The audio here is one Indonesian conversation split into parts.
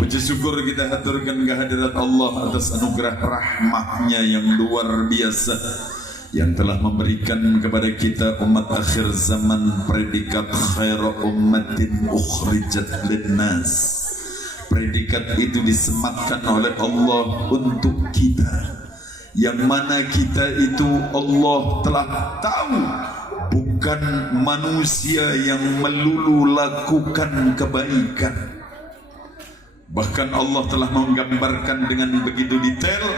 Puji syukur kita haturkan kehadirat Allah atas anugerah rahmatnya yang luar biasa, yang telah memberikan kepada kita umat akhir zaman predikat khairu ummatin ukhrijat linnas. Predikat itu disematkan oleh Allah untuk kita, yang mana kita itu Allah telah tahu bukan manusia yang melulu lakukan kebaikan. Bahkan Allah telah menggambarkan dengan begitu detail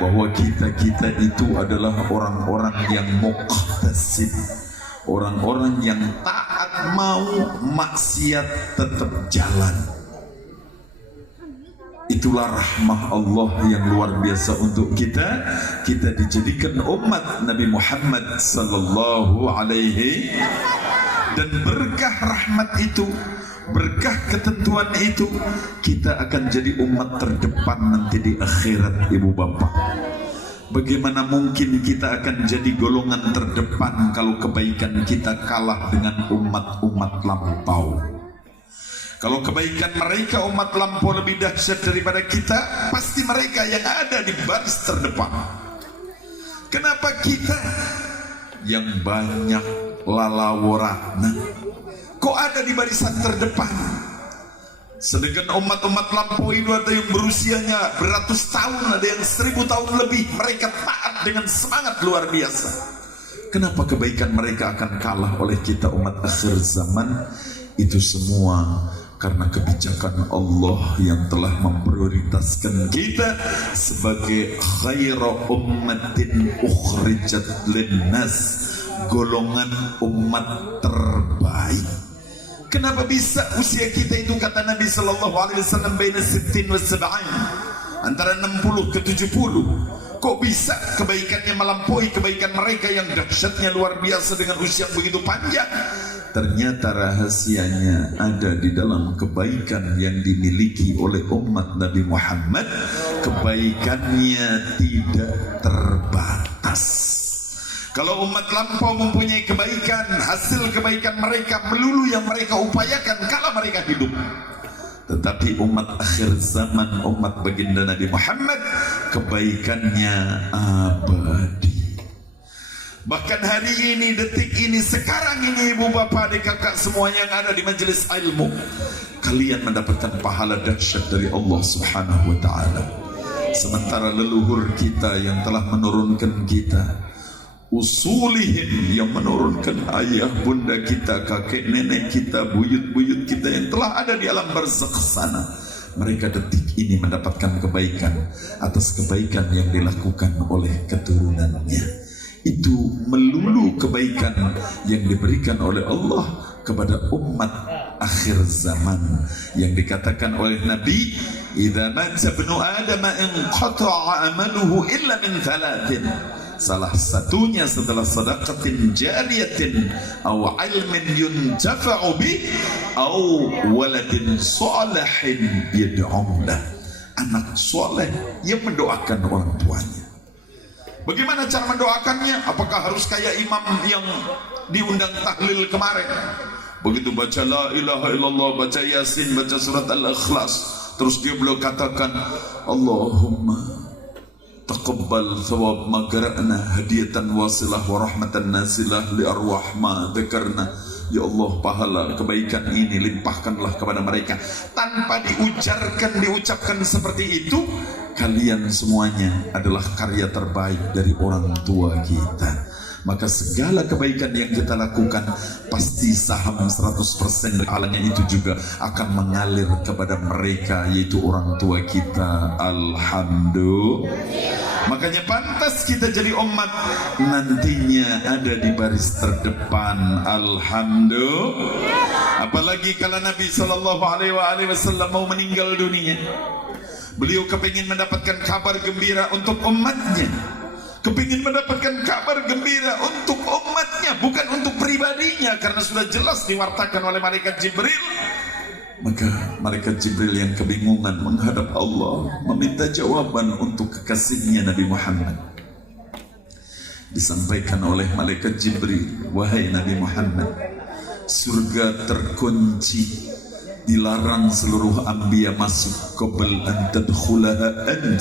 bahwa kita itu adalah orang-orang yang muqtasid, orang-orang yang taat mau, maksiat tetap jalan. Itulah rahmah Allah yang luar biasa untuk kita. Kita dijadikan umat Nabi Muhammad sallallahu alaihi, dan berkah rahmat itu, berkah ketentuan itu, kita akan jadi umat terdepan nanti di akhirat, ibu bapak. Bagaimana mungkin kita akan jadi golongan terdepan kalau kebaikan kita kalah dengan umat-umat lampau? Kalau kebaikan mereka umat lampau lebih dahsyat daripada kita, pasti mereka yang ada di baris terdepan. Kenapa kita yang banyak lalaworatna kok ada di barisan terdepan? Sedangkan umat-umat lampau itu ada yang berusianya beratus tahun, ada yang 1000 tahun lebih, mereka taat dengan semangat luar biasa. Kenapa kebaikan mereka akan kalah oleh kita umat akhir zaman? Itu semua karena kebijakan Allah yang telah memprioritaskan kita sebagai khairu ummatin ukhrijat linnas, golongan umat terbaik. Kenapa bisa usia kita itu, kata Nabi sallallahu alaihi wasallam, baina 60 wa 70, antara 60 ke 70. Kok bisa kebaikannya melampaui kebaikan mereka yang dahsyatnya luar biasa dengan usia yang begitu panjang? Ternyata rahasianya ada di dalam kebaikan yang dimiliki oleh umat Nabi Muhammad. Kebaikannya tidak terbatas. Kalau umat lampau mempunyai kebaikan, hasil kebaikan mereka melulu yang mereka upayakan kala mereka hidup. Tetapi umat akhir zaman, umat baginda Nabi Muhammad, kebaikannya abadi. Bahkan hari ini, detik ini, sekarang ini, ibu bapak, adik kakak semua yang ada di majelis ilmu, kalian mendapatkan pahala dahsyat dari Allah subhanahu wa ta'ala. Sementara leluhur kita yang telah menurunkan kita, usulihim, yang menurunkan ayah bunda kita, kakek nenek kita, buyut-buyut kita yang telah ada di alam barzakh sana, mereka detik ini mendapatkan kebaikan atas kebaikan yang dilakukan oleh keturunannya. Itu melulu kebaikan yang diberikan oleh Allah kepada umat akhir zaman, yang dikatakan oleh Nabi, idza mata ibnu adam inqata'a amaluhu illa min thalathin. Salah satunya setelah sadaqatin jariyatin aw ilmin yuntafa'u bih aw waladin salihin yad'u lah, anak soleh yang mendoakan orang tuanya. Bagaimana cara mendoakannya? Apakah harus kayak imam yang diundang tahlil kemarin? Begitu baca la ilaha illallah, baca yasin, baca surat al-ikhlas, terus dia belum katakan Allahumma taqabbal thawab ma qara'na hadiyatan wasilah wa rahmatan nasilah li arwah ma dzakarna. Ya Allah, pahala kebaikan ini limpahkanlah kepada mereka. Tanpa diucapkan seperti itu, kalian semuanya adalah karya terbaik dari orang tua kita. Maka segala kebaikan yang kita lakukan, pasti saham 100% dari alamnya itu juga akan mengalir kepada mereka, yaitu orang tua kita. Alhamdulillah. Makanya pantas kita jadi umat nantinya ada di baris terdepan. Alhamdulillah. Apalagi kalau Nabi sallallahu alaihi wasallam mau meninggal dunia, beliau kepingin mendapatkan kabar gembira untuk umatnya, kepingin mendapatkan kabar gembira untuk umatnya, bukan untuk pribadinya, karena sudah jelas diwartakan oleh malaikat Jibril. Maka malaikat Jibril yang kebingungan menghadap Allah, meminta jawaban untuk kekasihnya Nabi Muhammad. Disampaikan oleh malaikat Jibril, wahai Nabi Muhammad, surga terkunci dilarang seluruh anbiya masuk qabl an tadkhulaha ant,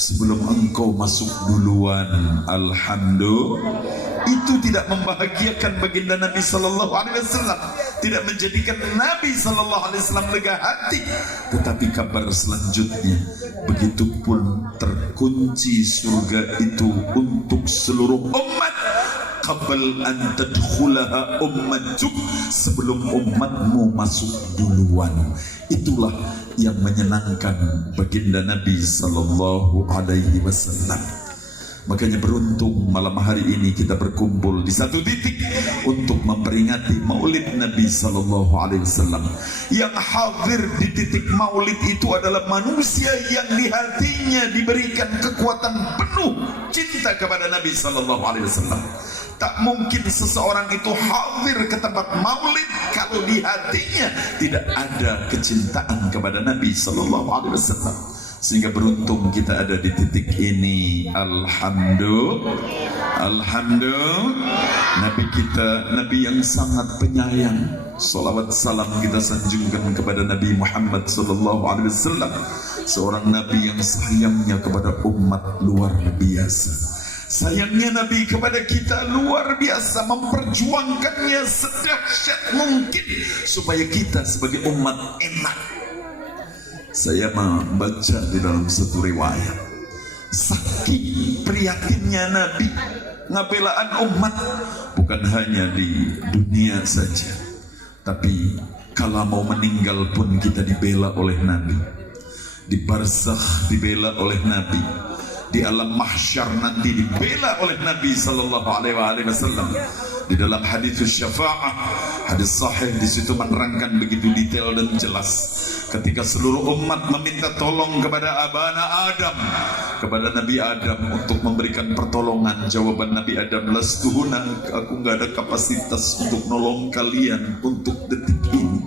sebelum engkau masuk duluan. Alhamdulillah. Itu tidak membahagiakan baginda Nabi sallallahu alaihi wasallam, tidak menjadikan Nabi sallallahu alaihi wasallam lega hati. Tetapi kabar selanjutnya, begitupun terkunci surga itu untuk seluruh umat. Qabl an tadkhulaha ummatuk, sebelum umatmu masuk duluan. Itulah yang menyenangkan baginda Nabi sallallahu alaihi wasallam. Makanya beruntung malam hari ini kita berkumpul di satu titik untuk memperingati Maulid Nabi sallallahu alaihi wasallam. Yang hadir di titik Maulid itu adalah manusia yang di hatinya diberikan kekuatan penuh cinta kepada Nabi sallallahu alaihi wasallam. Tak mungkin seseorang itu hadir ke tempat Maulid kalau di hatinya tidak ada kecintaan kepada Nabi sallallahu alaihi wasallam. Sehingga beruntung kita ada di titik ini. Alhamdulillah. Alhamdulillah. Nabi kita, Nabi yang sangat penyayang. Salawat salam kita sanjungkan kepada Nabi Muhammad sallallahu alaihi wasallam, seorang Nabi yang sayangnya kepada umat luar biasa. Sayangnya Nabi kepada kita luar biasa, memperjuangkannya sedahsyat mungkin supaya kita sebagai umat enak. Saya membaca di dalam satu riwayat, saking prihatinnya Nabi ngabelaan umat, bukan hanya di dunia saja, tapi kalau mau meninggal pun kita dibela oleh Nabi, di barzakh dibela oleh Nabi, di alam mahsyar nanti dibela oleh Nabi sallallahu alaihi wasallam. Di dalam hadis syafa'ah, hadis sahih, di situ menerangkan begitu detail dan jelas. Ketika seluruh umat meminta tolong kepada abana Adam, kepada Nabi Adam untuk memberikan pertolongan, jawaban Nabi Adam, lastuhuna, aku nggak ada kapasitas untuk nolong kalian untuk detik ini.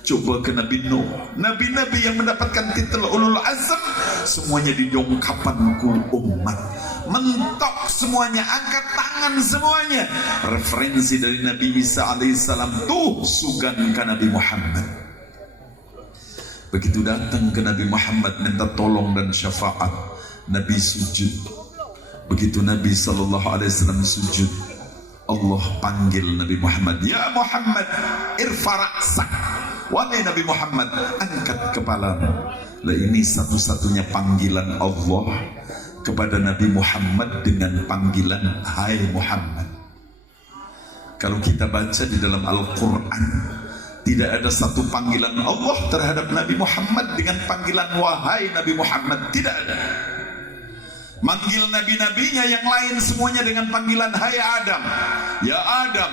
Coba ke Nabi Nuh, nabi-nabi yang mendapatkan titel ulul azam, semuanya di dongkapanku umat, mentok semuanya, angkat tangan semuanya. Referensi dari Nabi Isa alaihissalam, tuh sugan ke Nabi Muhammad. Begitu datang ke Nabi Muhammad minta tolong dan syafaat, Nabi sujud. Begitu Nabi sallallahu alaihi wasallam sujud, Allah panggil Nabi Muhammad, ya Muhammad irfa ra'sak. Wahai Nabi Muhammad, angkat kepalamu. Lah ini satu-satunya panggilan Allah kepada Nabi Muhammad dengan panggilan hai Muhammad. Kalau kita baca di dalam Al-Quran, tidak ada satu panggilan Allah terhadap Nabi Muhammad dengan panggilan wahai Nabi Muhammad, tidak ada. Manggil nabi-nabinya yang lain semuanya dengan panggilan hai Adam, ya Adam,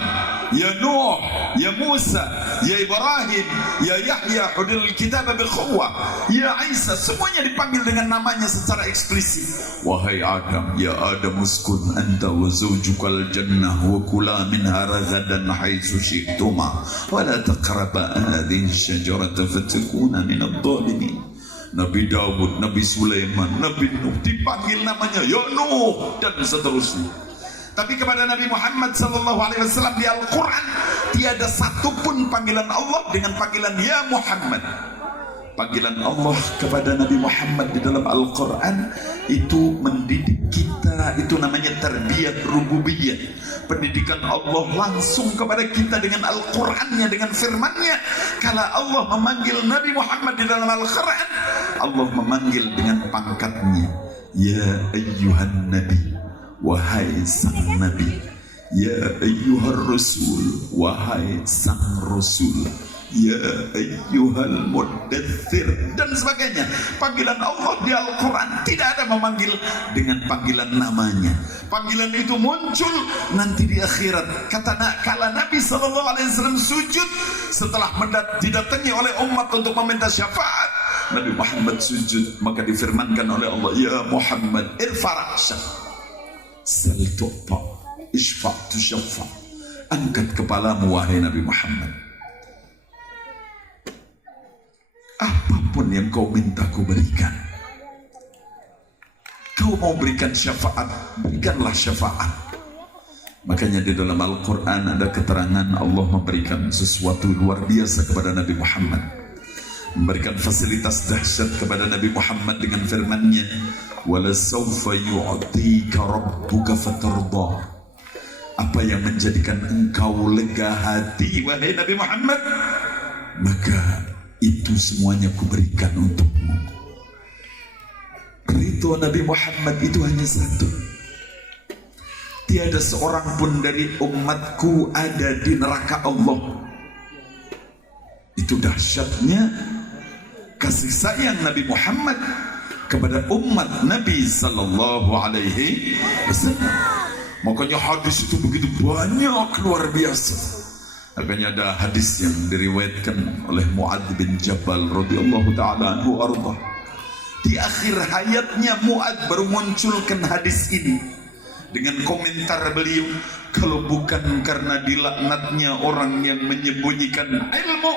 ya Nuh, ya Musa, ya Ibrahim, ya Yahya hudil kitab bil quwwah, ya Isa, semuanya dipanggil dengan namanya secara eksplisit. Wahai Adam, ya Adam uskun anta wa zawjukal jannah wa kula minha ragadan haitsu syi'tuma wa la taqraba hadhihi syajarata fatakuna minadh dhalimin. Nabi Daud, Nabi Sulaiman, Nabi Nuh dipanggil namanya ya Nuh dan seterusnya. Tapi kepada Nabi Muhammad sallallahu alaihi wasallam di Al-Quran tiada satupun panggilan Allah dengan panggilan ya Muhammad. Panggilan Allah kepada Nabi Muhammad di dalam Al-Quran itu mendidik kita, itu namanya tarbiyat rububiyah. Pendidikan Allah langsung kepada kita dengan Al-Qurannya, dengan firmannya. Kalau Allah memanggil Nabi Muhammad di dalam Al-Quran, Allah memanggil dengan pangkatnya, ya ayyuhan nabi, wahai sang nabi, ya ayyuhar rasul, wahai sang rasul, ya ayyuhal muddathir, dan sebagainya. Panggilan Allah di Al-Quran tidak ada memanggil dengan panggilan namanya. Panggilan itu muncul nanti di akhirat. Kala Nabi SAW sujud setelah didatangi oleh umat untuk meminta syafaat, Nabi Muhammad sujud, maka difirmankan oleh Allah, ya Muhammad irfa ra'sak, sal tu'ta, ishfa' tushaffa. Angkat kepalamu wahai Nabi Muhammad, apapun yang kau minta ku berikan. Kau mau berikan syafaat, berikanlah syafaat. Makanya di dalam Al-Quran ada keterangan Allah memberikan sesuatu luar biasa kepada Nabi Muhammad. memberikan fasilitas dahsyat kepada Nabi Muhammad dengan firman-Nya, wala sawfa yu'tika rabbuka fatarda. Apa yang menjadikan engkau lega hati wahai Nabi Muhammad, maka itu semuanya kuberikan untukmu. Ridho Nabi Muhammad itu hanya satu. Tiada seorang pun dari umatku ada di neraka Allah. Itu dahsyatnya kasih sayang Nabi Muhammad kepada umat Nabi sallallahu alaihi wasallam. Makanya hadis itu begitu banyak, luar biasa. Makanya ada hadis yang diriwayatkan oleh Mu'adz bin Jabal radhiyallahu taala anhu arda. Di akhir hayatnya Mu'adz baru munculkan hadis ini dengan komentar beliau, kalau bukan karena dilaknatnya orang yang menyembunyikan ilmu,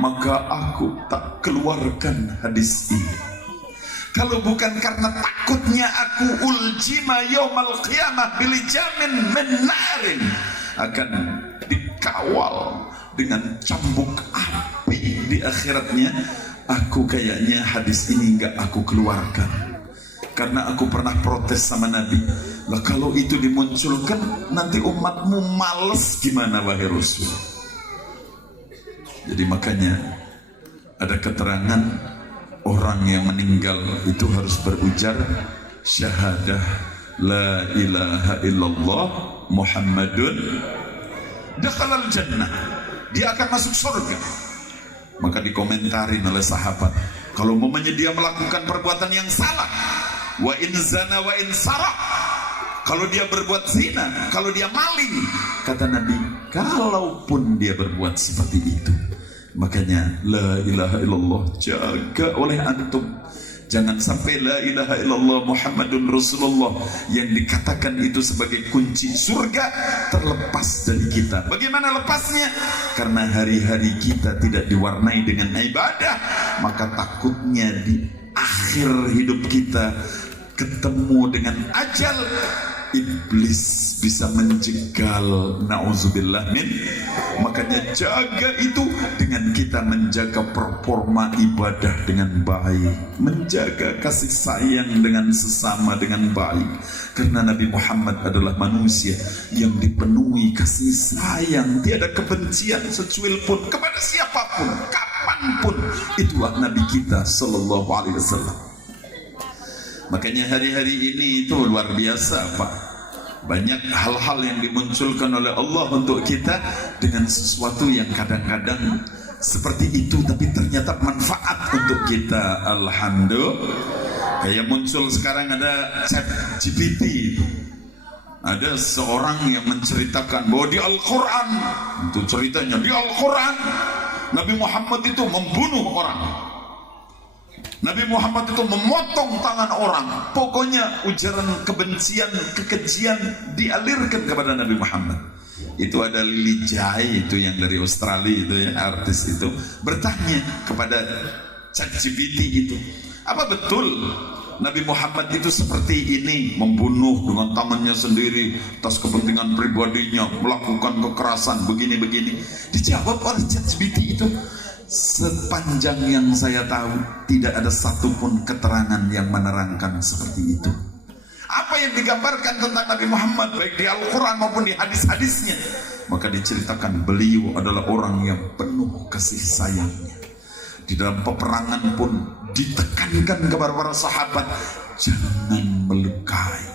maka aku tak keluarkan hadis ini. Kalau bukan karena takutnya aku uljima yaumal qiyamah bilijamin min narin, akan dikawal dengan cambuk api di akhiratnya, aku kayaknya hadis ini enggak aku keluarkan. Karena aku pernah protes sama Nabi, lah kalau itu dimunculkan nanti umatmu males gimana wahai Rasul. Jadi makanya ada keterangan orang yang meninggal itu harus berujar syahadah la ilaha illallah Muhammadun dakhalal jannah, dia akan masuk surga. Maka dikomentarin oleh sahabat, kalau umpamanya dia melakukan perbuatan yang salah, wa in zana wa in saraq, kalau dia berbuat zina, kalau dia maling, kata Nabi, kalaupun dia berbuat seperti itu, makanya la ilaha illallah jaga oleh antum. Jangan sampai la ilaha illallah Muhammadun Rasulullah yang dikatakan itu sebagai kunci surga terlepas dari kita. Bagaimana lepasnya? Karena hari-hari kita tidak diwarnai dengan ibadah, maka takutnya di akhir hidup kita ketemu dengan ajal, iblis bisa menjegal, na'udzubillah min. Makanya jaga itu dengan kita menjaga performa ibadah dengan baik, menjaga kasih sayang dengan sesama dengan baik. Karena Nabi Muhammad adalah manusia yang dipenuhi kasih sayang, tiada kebencian secuil pun kepada siapapun, kapanpun. Itulah Nabi kita sallallahu alaihi wasallam. Makanya hari-hari ini itu luar biasa, Pak. Banyak hal-hal yang dimunculkan oleh Allah untuk kita dengan sesuatu yang kadang-kadang seperti itu, tapi ternyata manfaat untuk kita. Alhamdulillah. Kayak muncul sekarang ada ChatGPT itu. Ada seorang yang menceritakan bahwa di Al-Quran, itu ceritanya di Al-Quran, Nabi Muhammad itu membunuh orang. Nabi Muhammad itu memotong tangan orang. Pokoknya ujaran kebencian, kekejian dialirkan kepada Nabi Muhammad. Itu ada Lily Jai itu yang dari Australia itu ya, artis itu bertanya kepada ChatGPT itu, apa betul Nabi Muhammad itu seperti ini, membunuh dengan tangannya sendiri atas kepentingan pribadinya, melakukan kekerasan begini-begini? Dijawab oleh ChatGPT itu, sepanjang yang saya tahu tidak ada satupun keterangan yang menerangkan seperti itu. Apa yang digambarkan tentang Nabi Muhammad baik di Al-Quran maupun di hadis-hadisnya, maka diceritakan beliau adalah orang yang penuh kasih sayangnya. Di dalam peperangan pun ditekankan kepada para sahabat, jangan melukai,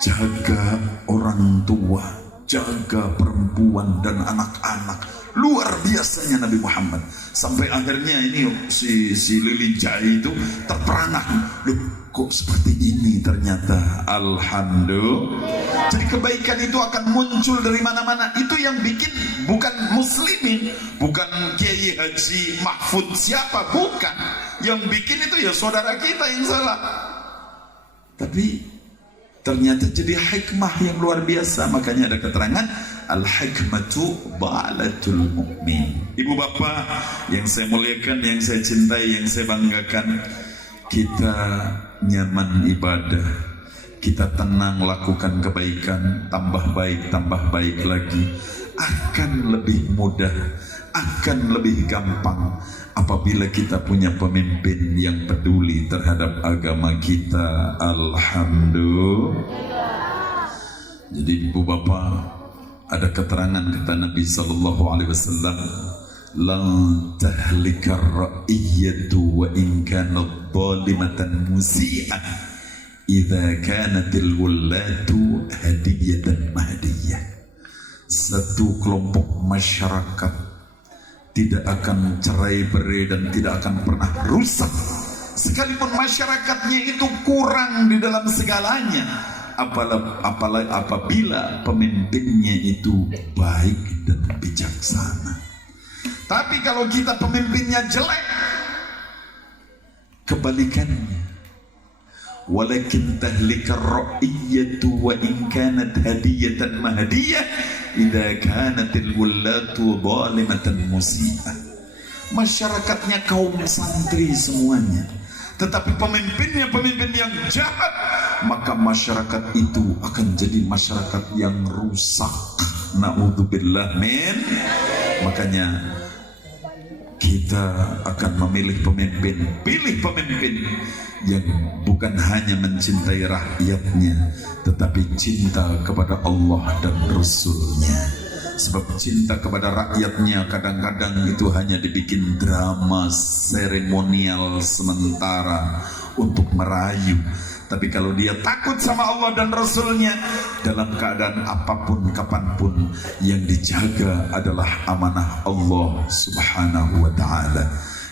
jaga orang tua, jaga perempuan dan anak-anak. Luar biasanya Nabi Muhammad, sampai akhirnya ini si Lily Jai itu terperangah, loh kok seperti ini ternyata. Alhamdulillah. Jadi kebaikan itu akan muncul dari mana-mana. Itu yang bikin bukan muslimin, bukan Kiai Haji Mahfud siapa, bukan. Yang bikin itu ya saudara kita yang salah. Tapi ternyata jadi hikmah yang luar biasa. Makanya ada keterangan al-hikmatu ba'latul mu'min. Ibu bapak yang saya muliakan, yang saya cintai, yang saya banggakan, kita nyaman ibadah, kita tenang lakukan kebaikan, tambah baik lagi, akan lebih mudah, akan lebih gampang apabila kita punya pemimpin yang peduli terhadap agama kita. Alhamdulillah. Jadi ibu bapak, ada keterangan kata Nabi sallallahu alaihi wasallam, la tahlikar ra'iyatu wa in kanat zalimatan musi'ah idza kanatil wallatu hadiyatan mahdiyah. Satu kelompok masyarakat tidak akan cerai-berai dan tidak akan pernah rusak sekalipun masyarakatnya itu kurang di dalam segalanya, apabila pemimpinnya itu baik dan bijaksana. Tapi kalau kita pemimpinnya jelek, kebalikannya, walakin tahlikar ra'iyatu wa in kanat hadiyatan mahdiyah idza kanatil wallatu zalimatan musi'ah. Masyarakatnya kaum santri semuanya, tetapi pemimpinnya pemimpin yang jahat, maka masyarakat itu akan jadi masyarakat yang rusak. Na'udzubillah min. Makanya kita akan memilih pemimpin, pilih pemimpin yang bukan hanya mencintai rakyatnya, tetapi cinta kepada Allah dan Rasulnya. Sebab cinta kepada rakyatnya kadang-kadang itu hanya dibikin drama seremonial sementara untuk merayu. Tapi kalau dia takut sama Allah dan Rasulnya, dalam keadaan apapun kapanpun, yang dijaga adalah amanah Allah subhanahu wa ta'ala.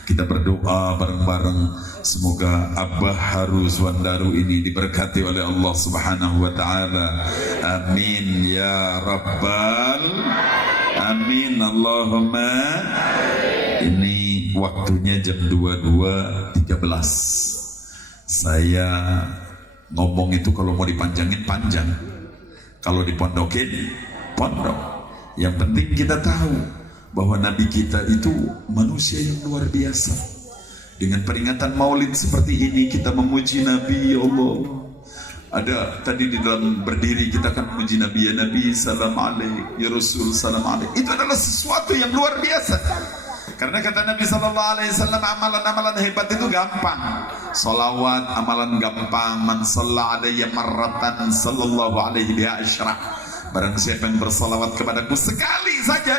Kita berdoa bareng-bareng, semoga Abah Haru Suwandaru ini diberkati oleh Allah subhanahu wa ta'ala. Amin ya rabbal amin. Allahumma. Ini waktunya jam 22.13. Saya ngomong itu kalau mau dipanjangin panjang, kalau dipondokin pondok. Yang penting kita tahu bahwa Nabi kita itu manusia yang luar biasa. Dengan peringatan Maulid seperti ini kita memuji Nabi. Ya Allah, ada tadi di dalam berdiri kita akan memuji Nabi. Ya Nabi salam alaik, ya Rasul salam alaik. Itu adalah sesuatu yang luar biasa. Karena kata Nabi sallallahu alaihi wasallam, amalan-amalan hebat itu gampang. Salawat amalan gampang. Man shalla alayya marratan sallallahu alaihi biha asyra. Barang siapa yang bersalawat kepadaku sekali saja,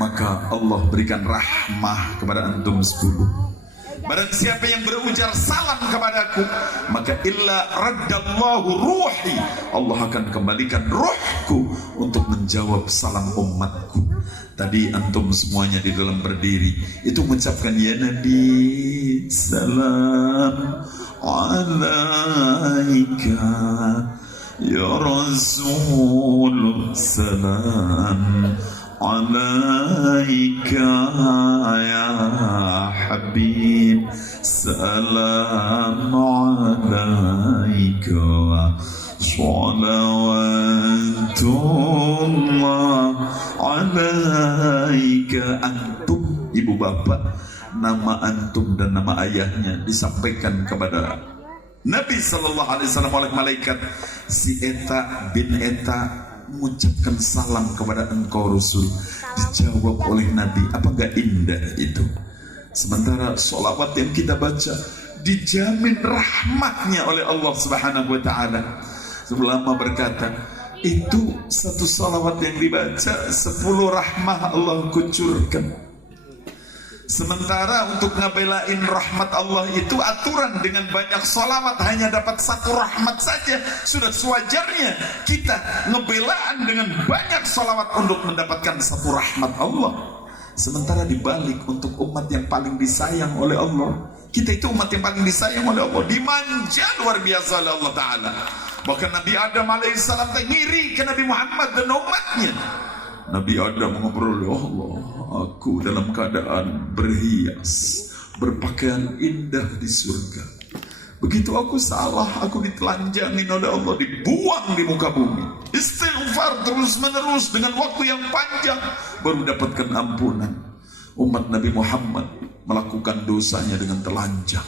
maka Allah berikan rahmah kepada antum 10. Barang siapa yang berujar salam kepadaku, maka illa raddallahu ruhi, Allah akan kembalikan ruhku untuk menjawab salam umatku. Tadi antum semuanya di dalam berdiri itu mengucapkan ya Nabi salam alaika, ya Rasul salam alaika, ya Habib salam alaika, salawatullah alaika. Antum ibu bapak, nama antum dan nama ayahnya disampaikan kepada Nabi sallallahu alaihi wasallam oleh malaikat. Si eta bin eta mengucapkan salam kepada engkau Rasul, dijawab oleh Nabi. Apa gak indah itu? Sementara sholawat yang kita baca dijamin rahmatnya oleh Allah subhanahu wa ta'ala. Ulama berkata, itu satu salawat yang dibaca 10 rahmah Allah kucurkan. Sementara untuk ngabelain rahmat Allah itu aturan dengan banyak salawat hanya dapat 1 rahmat saja. Sudah sewajarnya kita ngebelaan dengan banyak salawat untuk mendapatkan 1 rahmat Allah. Sementara dibalik untuk umat yang paling disayang oleh Allah, kita itu umat yang paling disayang oleh Allah, dimanja luar biasa oleh Allah Ta'ala. Bahkan Nabi Adam alaihissalam ngiri ke Nabi Muhammad dan umatnya. Nabi Adam ngobrol, ya Allah, aku dalam keadaan berhias, berpakaian indah di surga. Begitu aku salah, aku ditelanjangin oleh Allah, dibuang di muka bumi. Istighfar terus menerus dengan waktu yang panjang, baru dapatkan ampunan. Umat Nabi Muhammad melakukan dosanya dengan telanjang,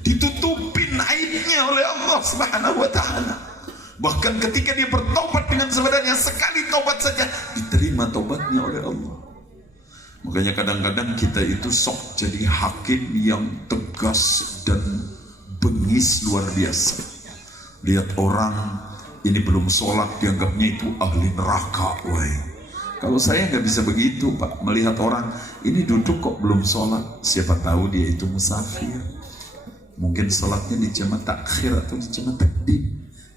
ditutupin aibnya oleh Allah subhanahu wa ta'ala. Bahkan ketika dia bertobat dengan sebenarnya sekali tobat saja, diterima tobatnya oleh Allah. Makanya kadang-kadang kita itu sok jadi hakim yang tegas dan bengis luar biasa. Lihat orang ini belum sholat, dianggapnya itu ahli neraka. Woi, kalau saya nggak bisa begitu Pak, melihat orang ini duduk kok belum sholat, siapa tahu dia itu musafir, mungkin sholatnya di jamaah takhir atau di jamaah takdim,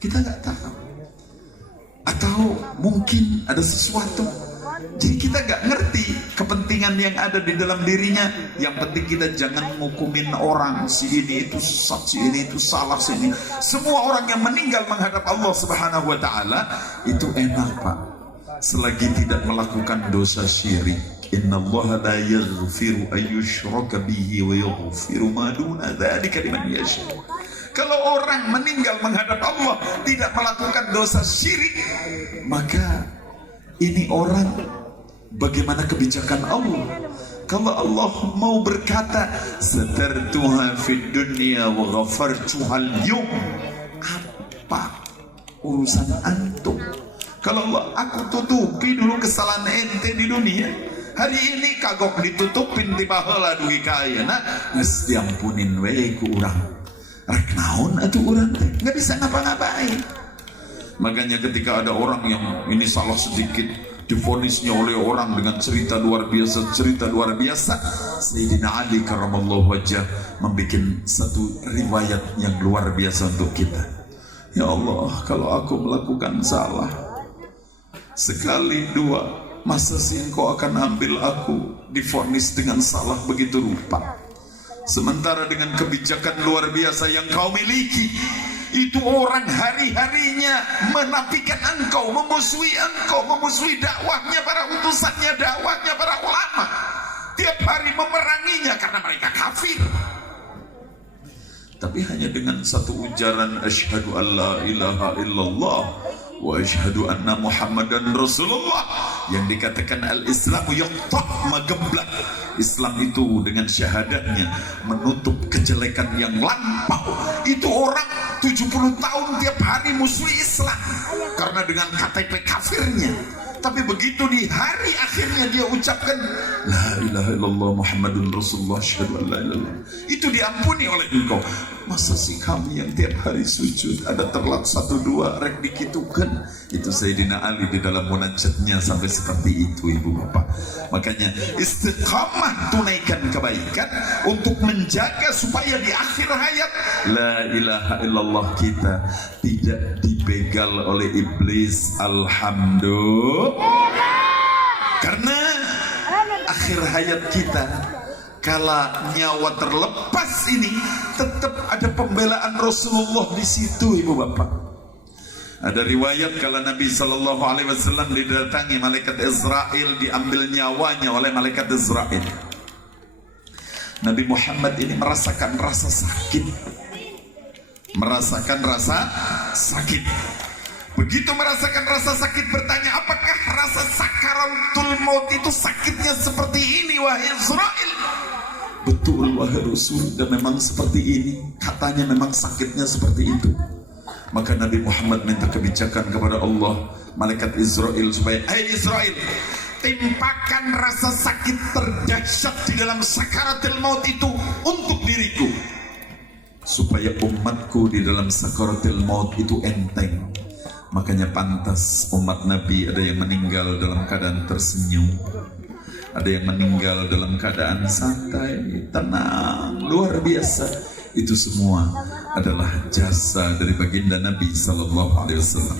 kita nggak tahu, atau mungkin ada sesuatu. Jadi kita nggak ngerti kepentingan yang ada di dalam dirinya. Yang penting kita jangan ngukumin orang, si ini itu sesat, si ini itu salah, si ini. Semua orang yang meninggal menghadap Allah Subhanahu wa Ta'ala itu enak Pak, selagi tidak melakukan dosa syirik. Innallaha la yaghfiru ayyushraka bihi wa yaghfiru ma duna dzalika liman yasha. Kalau orang meninggal menghadap Allah tidak melakukan dosa syirik, maka ini orang, bagaimana kebijakan Allah? Kalau Allah mau berkata satartuha fid dunya wa ghafartuha al-yawm, apa urusan antum? Kalau Allah, aku tutupi dulu kesalahan ente di dunia, hari ini kagok ditutupin di baheula dugi kaya nah geus diampunin we ku urang, rek naon atuh urang teh nggak bisa ngapa-ngapain. Makanya ketika ada orang yang ini salah sedikit divonisnya oleh orang dengan cerita luar biasa, Sayyidina Ali karramallahu wajah membuat satu riwayat yang luar biasa untuk kita. Ya Allah, kalau aku melakukan salah sekali dua, masa sih engkau akan ambil aku divonis dengan salah begitu rupa? Sementara dengan kebijakan luar biasa yang kau miliki, itu orang hari-harinya menafikan engkau, memusuhi dakwahnya para utusannya, dakwahnya para ulama. Tiap hari memeranginya karena mereka kafir. Tapi hanya dengan satu ujaran asyhadu alla ilaha illallah wa asyhadu anna muhammadan rasulullah, yang dikatakan al-islamu yaqta' mageblak. Islam itu dengan syahadatnya menutup kejelekan yang lampau. Itu orang 70 tahun tiap hari musuhi Islam karena dengan KTP kafirnya. Tapi begitu di hari akhirnya dia ucapkan la ilaha illallah muhammadun rasulullah asyhadu an la ilaha illallah, itu diampuni oleh engkau. Masa sih kami yang tiap hari sujud ada terlat 1-2 rek dikitukan? Itu Sayyidina Ali di dalam munajatnya sampai seperti itu ibu bapak. Makanya istiqamah, tunaikan kebaikan untuk menjaga supaya di akhir hayat la ilaha illallah kita tidak dibegal oleh iblis. Alhamdulillah. Karena akhir hayat kita, kala nyawa terlepas ini, tetap ada pembelaan Rasulullah di situ ibu bapak. Ada riwayat kala Nabi Sallallahu Alaihi Wasallam didatangi malaikat Israel, diambil nyawanya oleh malaikat Israel. Nabi Muhammad ini merasakan rasa sakit, Begitu merasakan rasa sakit, bertanya, apakah rasa sakaratul maut itu sakitnya seperti ini wahai Israel? Betul wahai Rasul, dan memang seperti ini, katanya memang sakitnya seperti itu. Maka Nabi Muhammad minta kebijakan kepada Allah, malaikat Israel, supaya hai Israel, timpakan rasa sakit terdahsyat di dalam sakaratul maut itu untuk diriku, supaya umatku di dalam sakaratul maut itu enteng. Makanya pantas umat Nabi ada yang meninggal dalam keadaan tersenyum, ada yang meninggal dalam keadaan santai, tenang, luar biasa. Itu semua adalah jasa dari baginda Nabi Sallallahu Alaihi Wasallam.